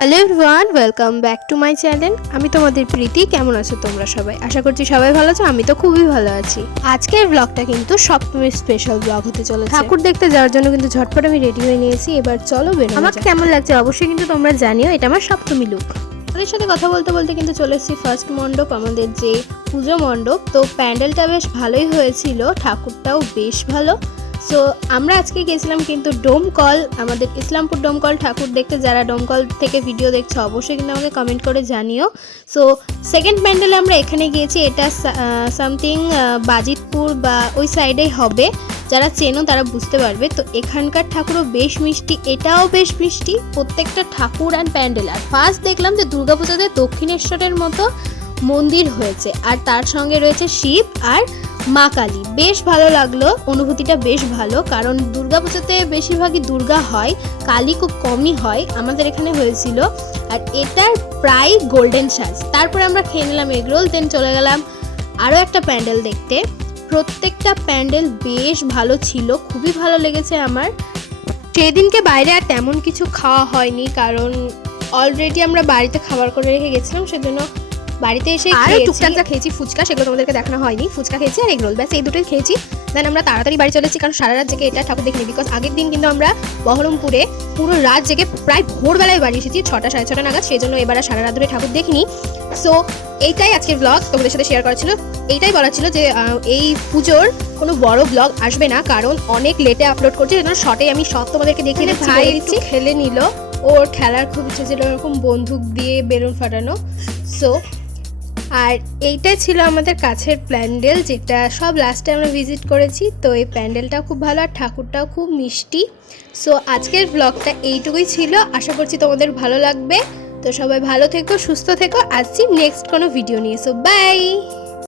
Hello everyone, welcome back to my channel. আমি তোমাদের প্রীতি। কেমন আছো তোমরা সবাই? আশা করছি সবাই ভালো আছো। আমি তো খুবই ভালো আছি। আজকের ব্লগটা কিন্তু সপ্তমীর স্পেশাল ব্লগ হতে চলেছে। ঠাকুর দেখতে যাওয়ার জন্য কিন্তু ঝটপট আমি রেডি হয়ে নিয়েছি। এবার চলো বেরো। আমাকে কেমন লাগছে অবশ্যই কিন্তু তোমরা জানিও। এটা আমার সপ্তমী লুক। আমাদের সাথে কথা বলতে বলতে কিন্তু চলে এসেছি ফার্স্ট মণ্ডপ, আমাদের যে পুজো মণ্ডপ। তো প্যান্ডেলটা বেশ ভালোই হয়েছিল, ঠাকুরটাও বেশ ভালো। সো আমরা আজকে গেছিলাম কিন্তু ডোমকল, আমাদের ইসলামপুর ডোমকল ঠাকুর দেখতে। যারা ডোমকল থেকে ভিডিও দেখছো অবশ্যই কিন্তু আমাকে কমেন্ট করে জানিও। সো সেকেন্ড প্যান্ডেলে আমরা এখানে গিয়েছি, এটা সামথিং বাজিতপুর বা ওই সাইডেই হবে। যারা চেনো তারা বুঝতে পারবে। তো এখানকার ঠাকুরও বেশ মিষ্টি, এটাও বেশ মিষ্টি, প্রত্যেকটা ঠাকুর অ্যান্ড প্যান্ডেল। আর ফার্স্ট দেখলাম যে দুর্গাপূজাতে দক্ষিণেশ্বরের মতো মন্দির হয়েছে, আর তার সঙ্গে রয়েছে শিব আর মা কালী। বেশ ভালো লাগলো, অনুভূতিটা বেশ ভালো, কারণ দুর্গাপূজাতে বেশিরভাগই দুর্গা হয়, কালী খুব কমই হয়। আমাদের এখানে হয়েছিল। আর এটার প্রায় গোল্ডেন সাজ। তারপরে আমরা খেয়ে নিলাম এগরোল, দেন চলে গেলাম আরও একটা প্যান্ডেল দেখতে। প্রত্যেকটা প্যান্ডেল বেশ ভালো ছিল, খুবই ভালো লেগেছে আমার। সেদিনকে বাইরে আর তেমন কিছু খাওয়া হয়নি, কারণ অলরেডি আমরা বাড়িতে খাবার করে রেখে গেছিলাম, সেজন্য বাড়িতে এসে টুকটাক যা খেয়েছি, ফুচকা, সেগুলো তোমাদেরকে দেখানো হয়নি। ফুচকা খেয়েছি আর এগরোল, ব্যাস এই দুটোই খেয়েছি। দেন আমরা তাড়াতাড়ি বাড়ি চলেছি, কারণ সারা রাত জেগে এটা ঠাকুর দেখিনি। বিকজ আগের দিন কিন্তু আমরা বহরমপুরে পুরো রাত জেগে প্রায় ভোরবেলায় বাড়ি এসেছি, 6টা সাড়ে 6টা নাগাদ। সেই জন্য এবার আর সারা রাত ধরে ঠাকুর দেখিনি। সো এইটাই আজকের ব্লগ তোমাদের সাথে শেয়ার করা ছিল। এইটাই বলা ছিল যে এই পুজোর কোনো বড় ব্লগ আসবে না, কারণ অনেক লেটে আপলোড করছি। সেজন্য শর্টে আমি সব তোমাদেরকে দেখিয়ে দিচ্ছি। ভাই একটু খেলে নিল, ওর খেলার খুব ইচ্ছে ছিল এরকম বন্দুক দিয়ে বেলুন ফাটানো। সো আর এইটাই ছিল আমাদের কাছের প্যান্ডেল, যেটা সব লাস্টে আমরা ভিজিট করেছি। তো এই প্যান্ডেলটাও খুব ভালো আর ঠাকুরটাও খুব মিষ্টি। সো আজকের ব্লগটা এইটুকুই ছিল, আশা করছি তোমাদের ভালো লাগবে। তো সবাই ভালো থেকো, সুস্থ থেকো। আসছি নেক্সট কোনো ভিডিও নিয়ে। So by.